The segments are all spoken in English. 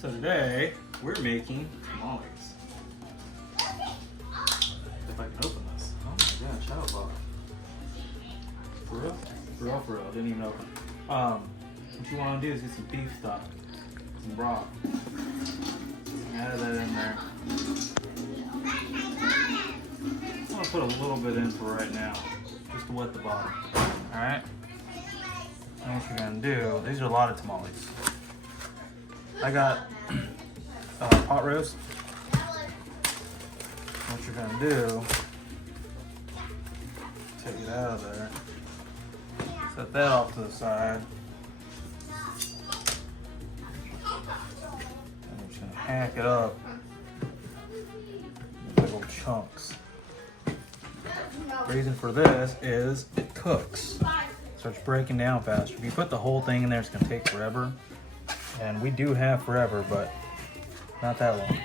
So today we're making tamales. If I can open this. Oh my gosh, how about for real? For real, didn't even open. What you want to do is get some beef stock, some broth. Add that in there. I'm gonna put a little bit in for right now, just to wet the bottom. All right. And what you're gonna do? These are a lot of tamales. I got pot roast. What you're gonna do? Take it out of there. Set that off to the side. And we're just gonna hack it up in little chunks. The reason for this is it cooks. Starts breaking down faster. If you put the whole thing in there, it's gonna take forever. And we do have forever, but not that long.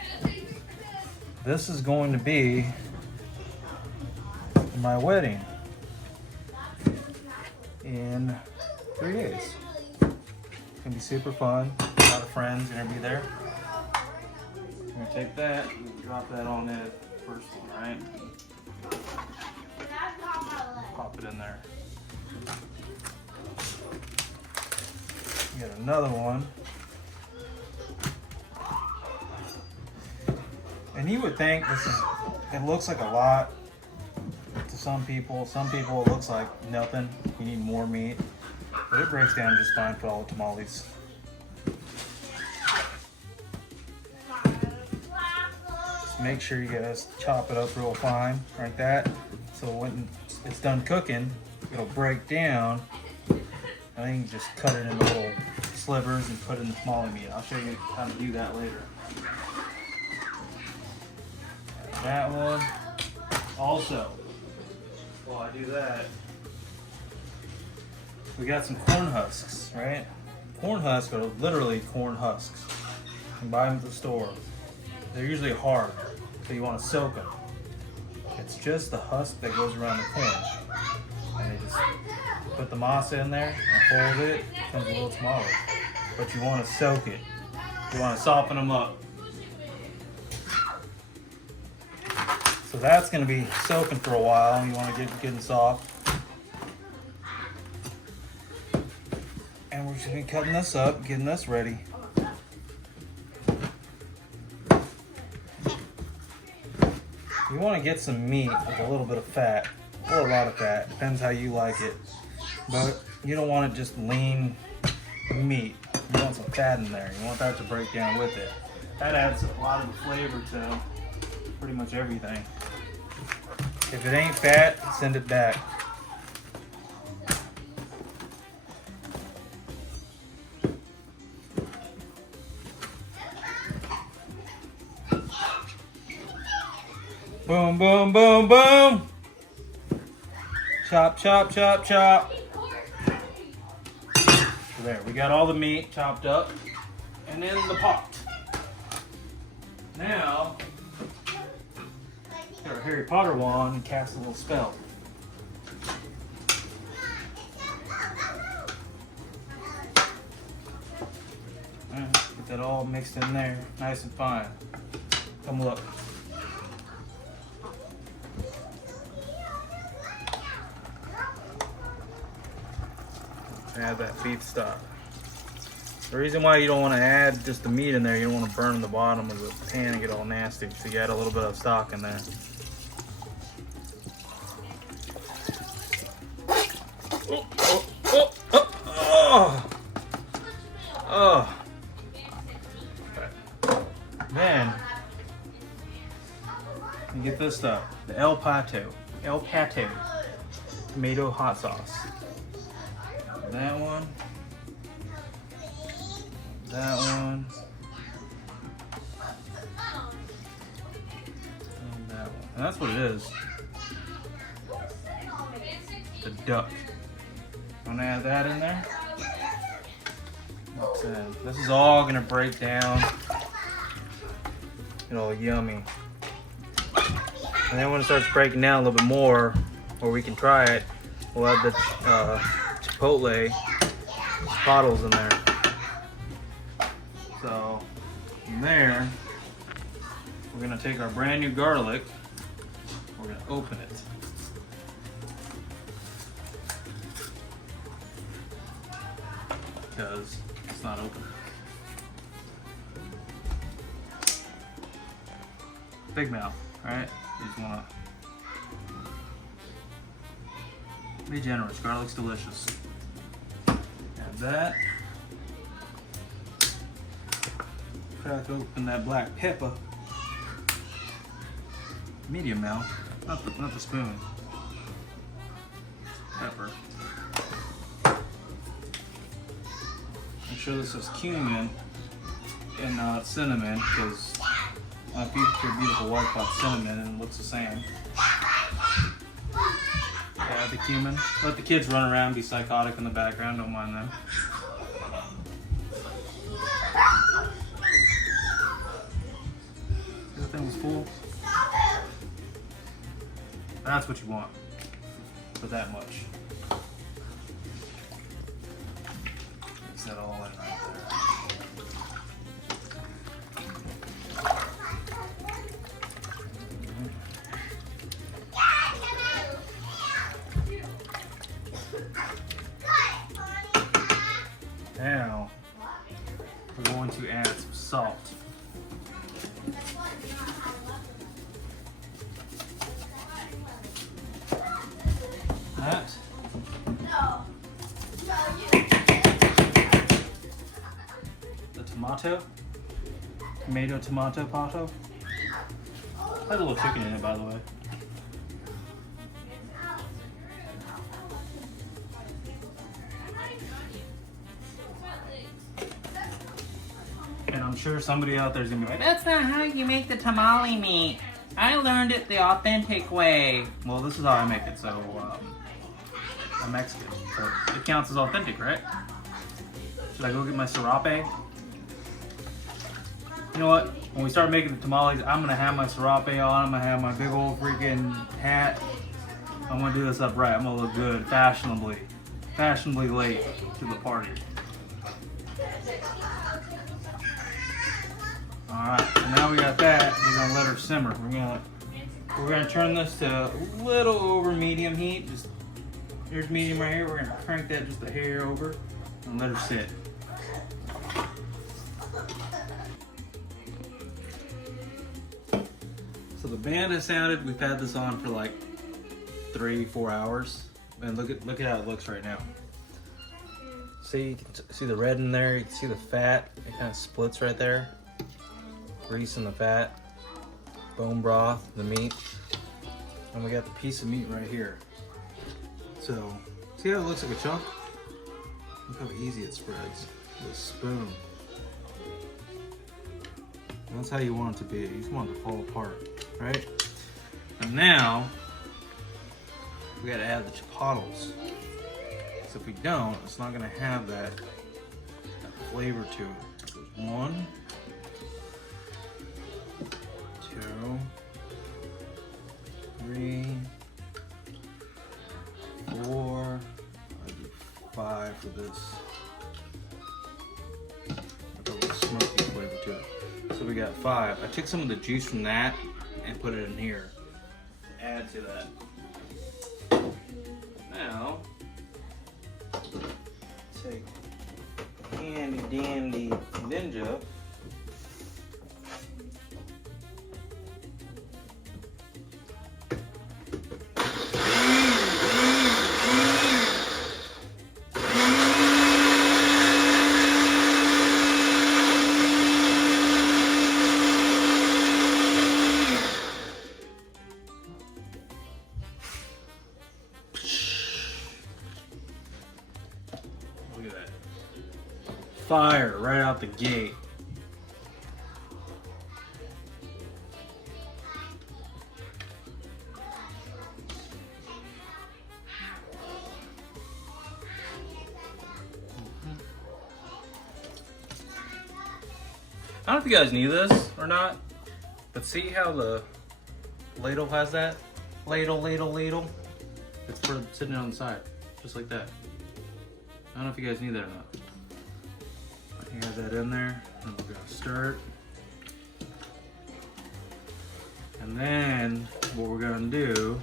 This is going to be my wedding in 3 days. It's gonna be super fun. A lot of friends are gonna be there. I'm gonna take that and drop that on the first one, right? Pop it in there. Get another one. And you would think it looks like a lot to some people. Some people it looks like nothing. You need more meat. But it breaks down just fine for all the tamales. Just make sure you guys chop it up real fine, like that. So when it's done cooking, it'll break down. I think you just cut it into little slivers and put it in the tamale meat. I'll show you how to do that later. That one. Also, while I do that, we got some corn husks, right? Corn husks are literally corn husks. You can buy them at the store. They're usually hard, so you want to soak them. It's just the husk that goes around the corn. And you just put the masa in there and hold it. It becomes a little tamale. But you want to soak it. You want to soften them up. So that's going to be soaking for a while. You want to get it good and soft. And we're just going to be cutting this up, getting this ready. You want to get some meat with a little bit of fat, or a lot of fat, depends how you like it. But you don't want it just lean meat. You want some fat in there. You want that to break down with it. That adds a lot of the flavor to pretty much everything. If it ain't fat, send it back. Boom, boom, boom, boom. Chop, chop, chop, chop. So there, we got all the meat chopped up and in the pot. Now, got our Harry Potter wand and cast a little spell. Get that all mixed in there, nice and fine. Come look. Add that beef stock. The reason why you don't want to add just the meat in there, you don't want to burn the bottom of the pan and get all nasty. So you add a little bit of stock in there. Oh. Then you get this stuff, the El Pato tomato hot sauce. That one, that one, and that one. And that's what it is. The duck. I'm gonna add that in there. Mix in. This is all gonna break down. You know, yummy. And then when it starts breaking down a little bit more, or we can try it, we'll add the chipotle bottles in there. So gonna take our brand new garlic. We're gonna open it. Because it's not open. Big mouth, right? You just wanna be generous. Garlic's delicious. Add that. Crack open that black pepper. Medium now, not the spoon. Pepper. I'm sure this is cumin and not cinnamon, because my beautiful wife bought cinnamon and it looks the same. Add the cumin. Let the kids run around and be psychotic in the background, don't mind them. That thing was full. That's what you want for that much. Mix that all in right there. Now, we're going to add some salt. That. The tomato pato. Had a little chicken in it, by the way. And I'm sure somebody out there is gonna be like, "That's not how you make the tamale meat. I learned it the authentic way." Well, this is how I make it, so I'm Mexican, so it counts as authentic, right? Should I go get my serape? You know what? When we start making the tamales, I'm gonna have my serape on. I'm gonna have my big old freaking hat. I'm gonna do this upright. I'm gonna look good, fashionably late to the party. All right, so now we got that. We're gonna let her simmer. We're gonna turn this to a little over medium heat. Just here's medium right here. We're gonna crank that just a hair over and let her sit. So the band has sounded. We've had this on for like 3-4 hours, and look at how it looks right now. See, you can see the red in there. You can see the fat. It kind of splits right there. Grease in the fat, bone broth, the meat, and we got the piece of meat right here. So, see how it looks like a chunk? Look how easy it spreads with a spoon. And that's how you want it to be. You just want it to fall apart, right? And now, we gotta add the chipotles. So if we don't, it's not gonna have that flavor to it. So there's 1, 2, 3, 4. I'll do 5 for this. With a little smoky flavor to it. So we got 5. I took some of the juice from that and put it in here. Add to that. Now, take handy dandy ninja. Look at that. Fire right out the gate. I don't know if you guys knew this or not, but see how the ladle has that? Ladle. It's for sitting on the side, just like that. I don't know if you guys knew that or not. You have that in there, and we're gonna stir it. And then what we're gonna do,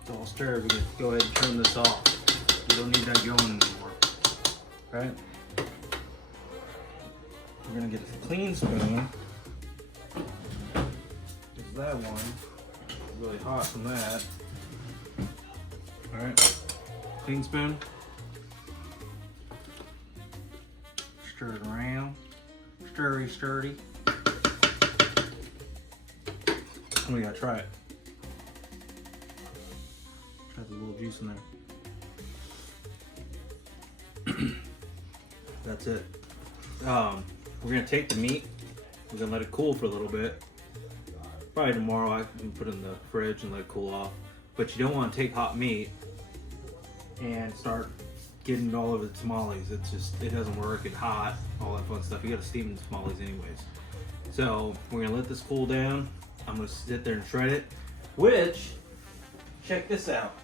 it's all stirred, we're gonna go ahead and turn this off. We don't need that going anymore, right? We're gonna get a clean spoon, because that one is really hot from that. All right, clean spoon. Stir it around, sturdy. We gotta try it. Try the little juice in there. That's it. We're gonna take the meat. We're gonna let it cool for a little bit. Probably tomorrow I can put it in the fridge and let it cool off. But you don't want to take hot meat and start getting it all over the tamales. It's just, it doesn't work. It's hot, all that fun stuff. You gotta steam the tamales anyways. So we're gonna let this cool down. I'm gonna sit there and shred it, which, check this out.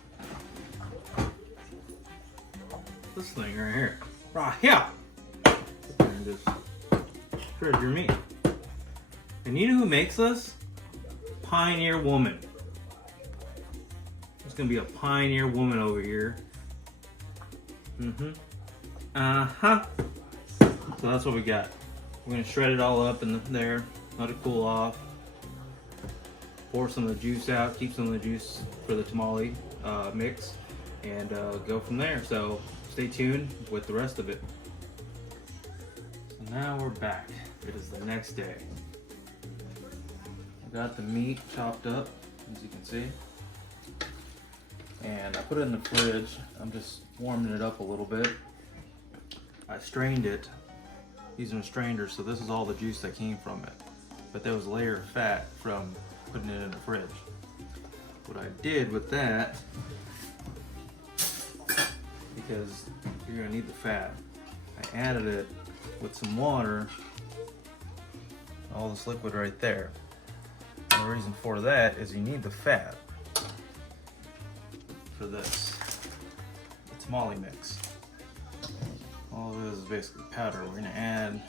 This thing right here. Right here. Sit there and just shred your meat. And you know who makes this? Pioneer Woman. There's gonna be a Pioneer Woman over here. Uh-huh. So that's what we got. We're gonna shred it all up in there, let it cool off. Pour some of the juice out, keep some of the juice for the tamale mix, and go from there. So stay tuned with the rest of it. So now we're back. It is the next day. I got the meat chopped up, as you can see. And I put it in the fridge. I'm just warming it up a little bit. I strained it using a strainer, so this is all the juice that came from it. But there was a layer of fat from putting it in the fridge. What I did with that, because you're gonna need the fat, I added it with some water, all this liquid right there. And the reason for that is you need the fat for this. The tamale mix. All of this is basically powder. We're gonna add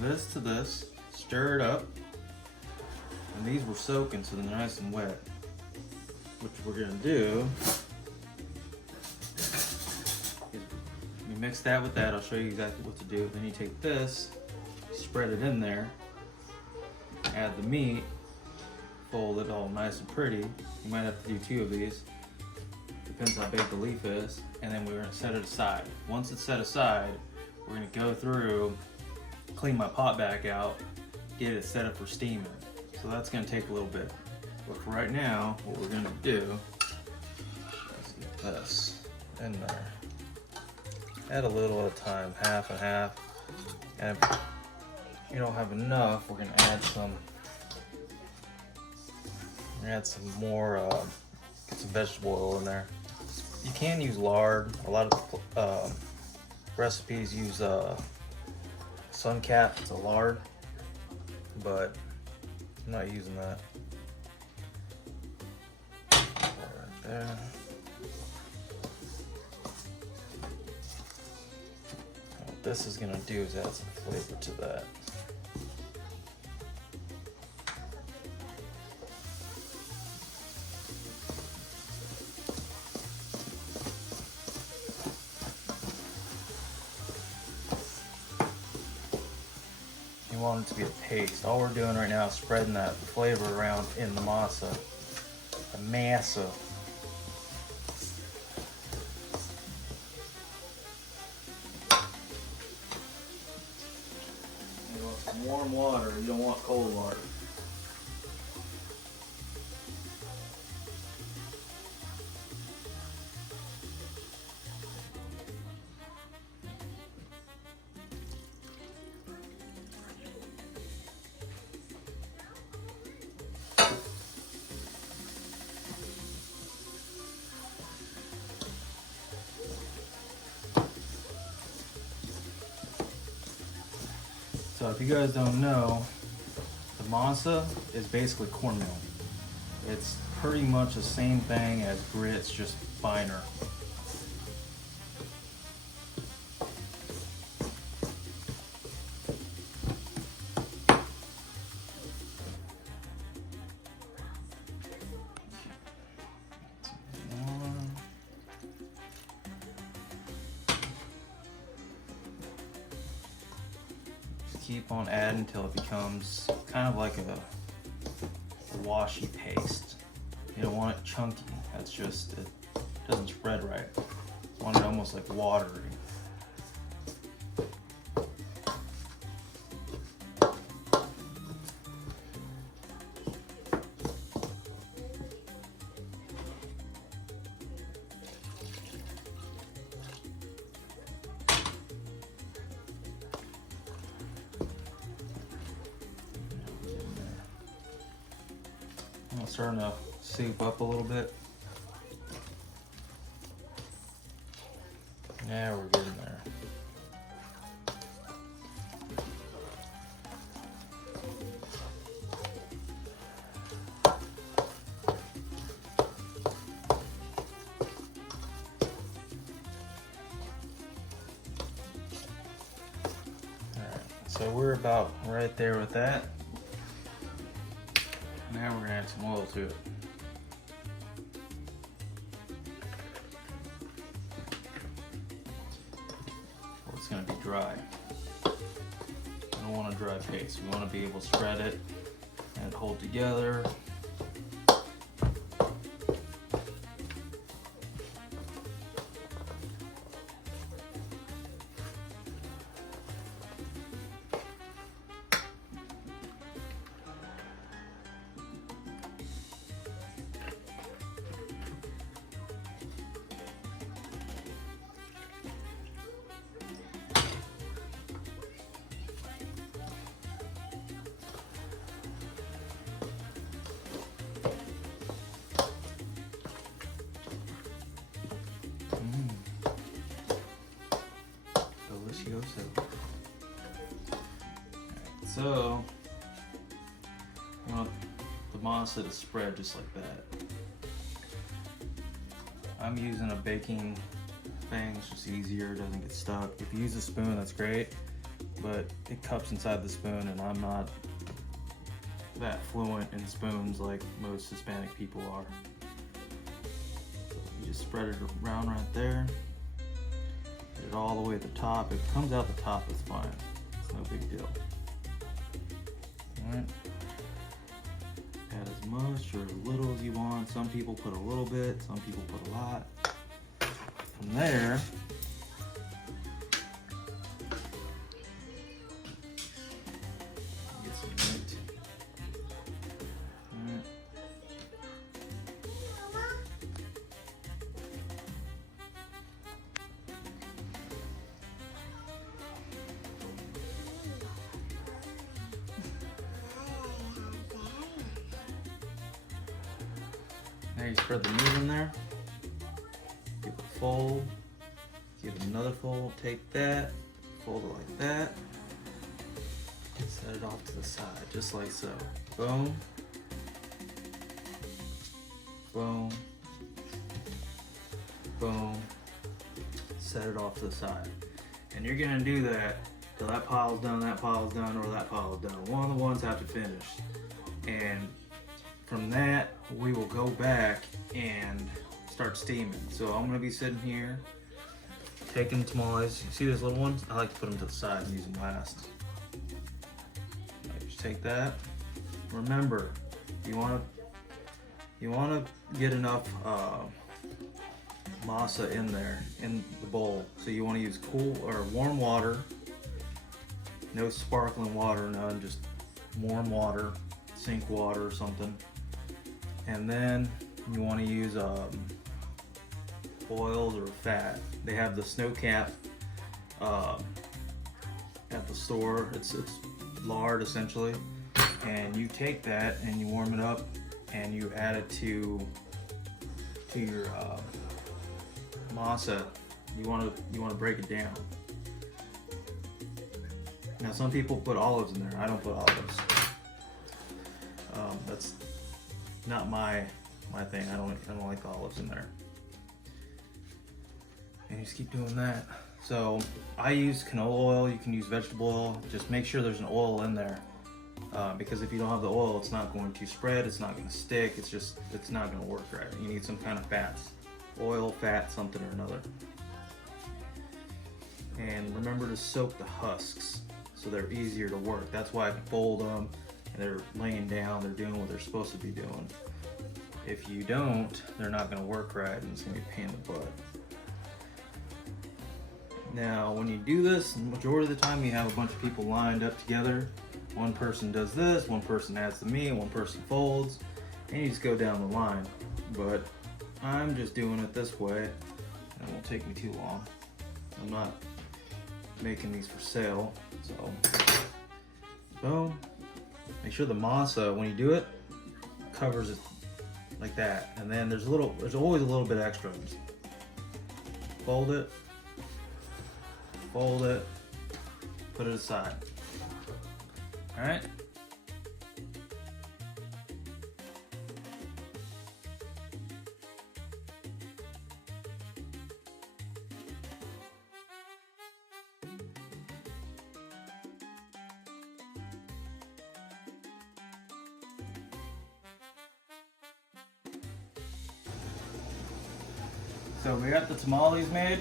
this to this, stir it up. And these were soaking, so they're nice and wet. What we're gonna do is you mix that with that. I'll show you exactly what to do. Then you take this, spread it in there, add the meat, fold it all nice and pretty. You might have to do 2 of these. Depends how big the leaf is. And then we're gonna set it aside. Once it's set aside, we're gonna go through, clean my pot back out, get it set up for steaming. So that's gonna take a little bit. But for right now, what we're gonna do is get this in there. Add a little at a time, half and half. And if you don't have enough, we're gonna add some more, get some vegetable oil in there. You can use lard. A lot of recipes use Suncat, it's a lard, but I'm not using that. Right there. What this is gonna do is add some flavor to that. You want it to be a paste. All we're doing right now is spreading that flavor around in the masa. The masa. You want some warm water, you don't want cold water. So if you guys don't know, the masa is basically cornmeal. It's pretty much the same thing as grits, just finer. keep on adding until it becomes kind of like a washy paste. You don't want it chunky. That's just, it doesn't spread right. You want it almost like watery. It's starting to soup up a little bit. Yeah, we're getting there. Alright, so we're about right there with that. Now we're gonna add some oil to it. Well, it's gonna be dry. I don't want a dry paste. We want to be able to spread it and hold together. So, you want the masa to spread just like that. I'm using a baking thing, it's just easier, it doesn't get stuck. If you use a spoon, that's great, but it cups inside the spoon, and I'm not that fluent in spoons like most Hispanic people are. So you just spread it around right there. Get it all the way at the top. If it comes out the top, it's fine. It's no big deal. Alright. Add as much or as little as you want. Some people put a little bit, some people put a lot. From there, get some mint. Alright. Now you spread the meat in there, give a fold, give it another fold, take that, fold it like that, and set it off to the side, just like so. Boom, boom, boom, set it off to the side. And you're gonna do that till that pile's done, or that pile's done. One of the ones have to finish. And from that, we will go back and start steaming. So I'm gonna be sitting here, taking tamales. You see those little ones? I like to put them to the side and use them last. Just take that. Remember, you wanna get enough masa in there, in the bowl. So you wanna use cool or warm water. No sparkling water, none, just warm water, sink water or something. And then you want to use oils or fat. They have the snow cap at the store. It's lard essentially, and you take that and you warm it up and you add it to your masa. You want to break it down. Now some people put olives in there. I don't put olives. That's not my thing. I don't like olives in there. And you just keep doing that. So I use canola oil. You can use vegetable oil. Just make sure there's an oil in there, because if you don't have the oil, it's not going to spread. It's not going to stick. It's not going to work right. You need some kind of fats, oil, fat, something or another. And remember to soak the husks. so they're easier to work. That's why I can fold them and they're laying down, they're doing what they're supposed to be doing. If you don't, they're not gonna work right and it's gonna be a pain in the butt. Now, when you do this, the majority of the time you have a bunch of people lined up together. One person does this, one person adds the meat, one person folds, and you just go down the line. But I'm just doing it this way, and it won't take me too long. I'm not making these for sale, so boom. Make sure the masa, when you do it, covers it like that. And then there's always a little bit extra. Just fold it, put it aside. All right. So we got the tamales made.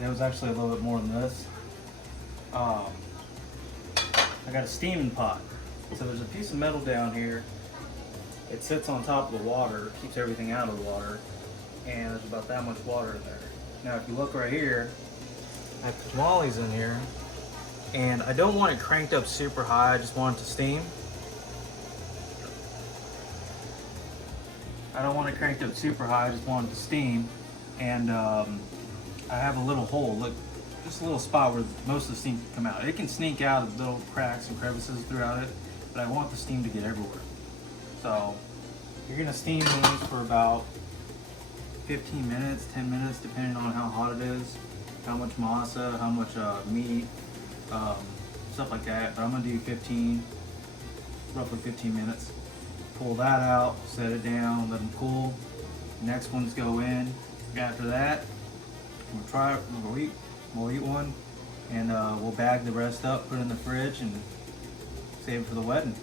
It was actually a little bit more than this. I got a steaming pot. So there's a piece of metal down here. It sits on top of the water, keeps everything out of the water, and there's about that much water in there. Now if you look right here, I have the tamales in here, and I don't want it cranked up super high, I just want it to steam. I don't want it cranked up super high, I just want it to steam. And I have a little hole, look, just a little spot where most of the steam can come out. It can sneak out of little cracks and crevices throughout it, but I want the steam to get everywhere. So you're gonna steam these for about 15 minutes, 10 minutes, depending on how hot it is, how much masa, how much meat, stuff like that. But I'm gonna do roughly 15 minutes. Pull that out, set it down, let them cool. Next ones go in. After that, we'll try it, we'll eat one, and we'll bag the rest up, put it in the fridge, and save it for the wedding.